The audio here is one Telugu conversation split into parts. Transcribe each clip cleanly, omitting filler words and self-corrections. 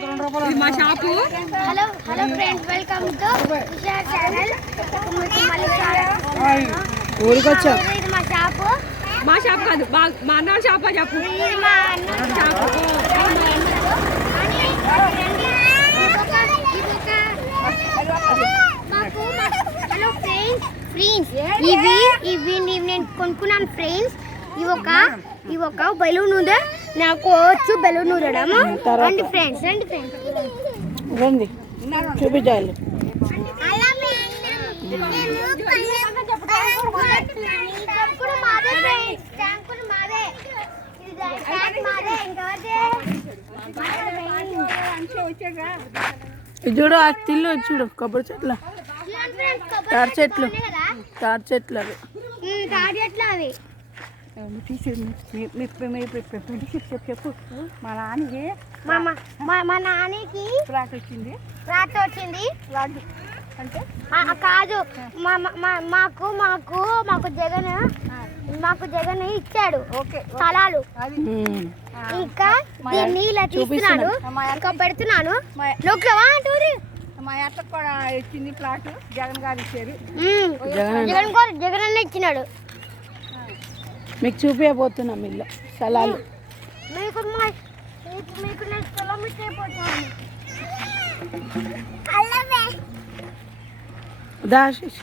మా shop. Hello hello friends, welcome to Vishal channel. ఊరికి వచ్చాం. ఇది మా షాపు. మా షాప్ కాదు, మా అన్న షాప్ చెప్పు. ఇది మా అన్న షాపు. హలో ఫ్రెండ్స్, ఇవి నేను కొనుక్కున్నాను ఫ్రెండ్స్. ఇవి ఒక బెలూన్ ఉంది, నాకు వచ్చు బెలూన్ ఊదడం. రండి ఫ్రెండ్స్, రండి చూపించాలి. చూడు ఆ తిల్లు చూడు, కొబ్బరి చెట్లు, తాడి చెట్లు అవి. చెప్పు. మా నాన్నకి మా నాన్నకి ఫ్లాట్ వచ్చింది. అంటే కాదు, మాకు జగన్ ఇచ్చాడు స్థలాలు. ఇంకా దీన్ని ఇలా తీస్తున్నాడు, ఇంకా పెడుతున్నాను. మా అత్త కూడా ఇచ్చింది ఫ్లాట్, జగన్ గారు ఇచ్చారు. జగన్ అన్న ఇచ్చినాడు. మీకు చూపించబోతున్నాం ఇల్లు స్థలాలు. మీకు నేను స్థలం ఇచ్చిపోతున్నాను. దాశిష్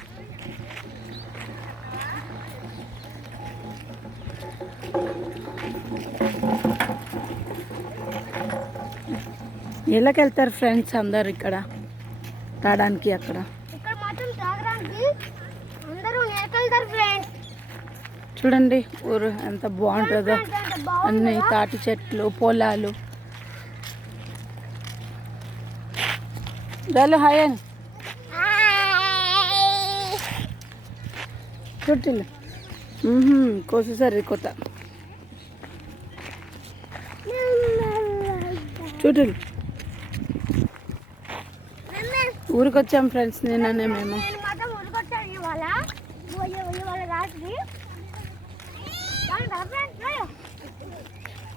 ఎలాకి వెళ్తారు ఫ్రెండ్స్ అందరు ఇక్కడ తాగడానికి? అక్కడ చూడండి ఊరు ఎంత బాగుంటుందో, అన్ని తాటి చెట్లు, పొలాలు. చాలు హాయ్ అని చుట్టిల్లు కోసేసారు కొత్త చుట్టిల్లు. ఊరికి వచ్చాం ఫ్రెండ్స్, నిన్ననే మేము.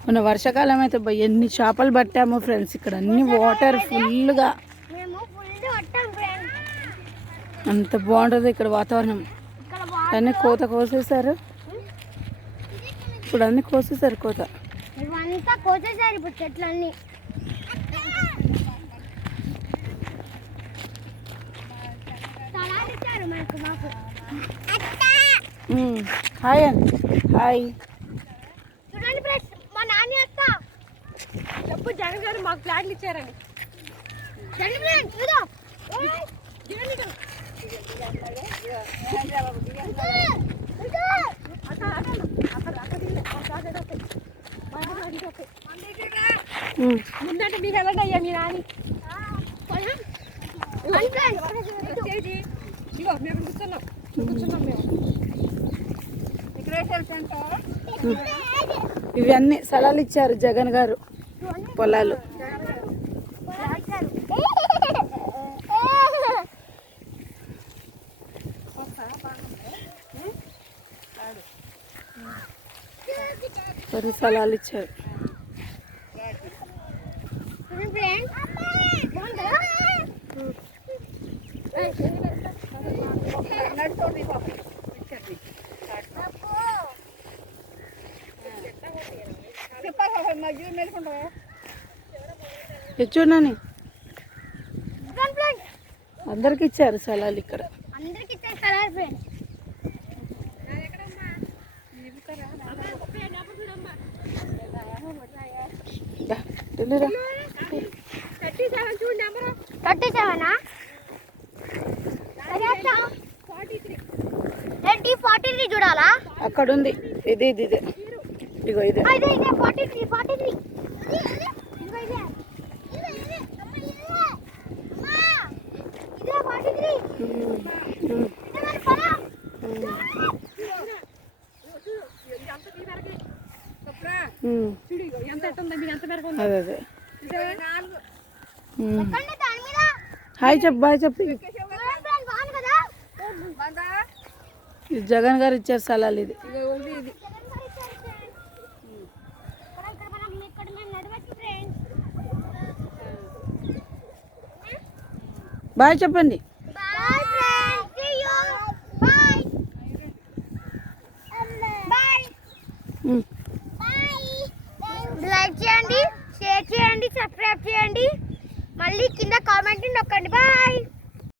మన వర్షాకాలం అయితే ఎన్ని చేపలు పట్టాము ఫ్రెండ్స్. ఇక్కడ అన్ని వాటర్ ఫుల్గా, అంత బాగుంటుంది ఇక్కడ వాతావరణం. అన్నీ కోసేసారు ఇప్పుడు, అన్నీ కోసేసారు కోసేసారు ఇప్పుడు చెట్లన్నీ. హాయ్ అండి, హాయ్. చూడండి ఫ్రెండ్స్, మా నాన్న అత్త చెప్పు, జగన్ గారు మాకు ఫ్లాట్లు ఇచ్చారని. ముందంటే మీకు వెళ్ళండి అయ్యా మీ నాని. ఇగో మేము కూర్చున్నాం మేము. ఇవి అన్ని స్థలాలు ఇచ్చారు జగన్ గారు, పొలాలు. కొన్ని స్థలాలు ఇచ్చారు. చూడని అందరికి ఇచ్చారు స్థలాలు ఇక్కడ. చూడాలా? అక్కడ ఉంది, ఇది ఇగో ఇది. అదే హాయ్ చెప్పు, బాయ్ చెప్పు. జగన్ గారు ఇచ్చారు స్థలాలు. ఇది బాయ్ చెప్పండి. Bye friends, see you, bye bye bye. Like చేయండి, షేర్ చేయండి, సబ్స్క్రైబ్ చేయండి, మళ్ళీ కింద కామెంట్ నొక్కండి. బాయ్.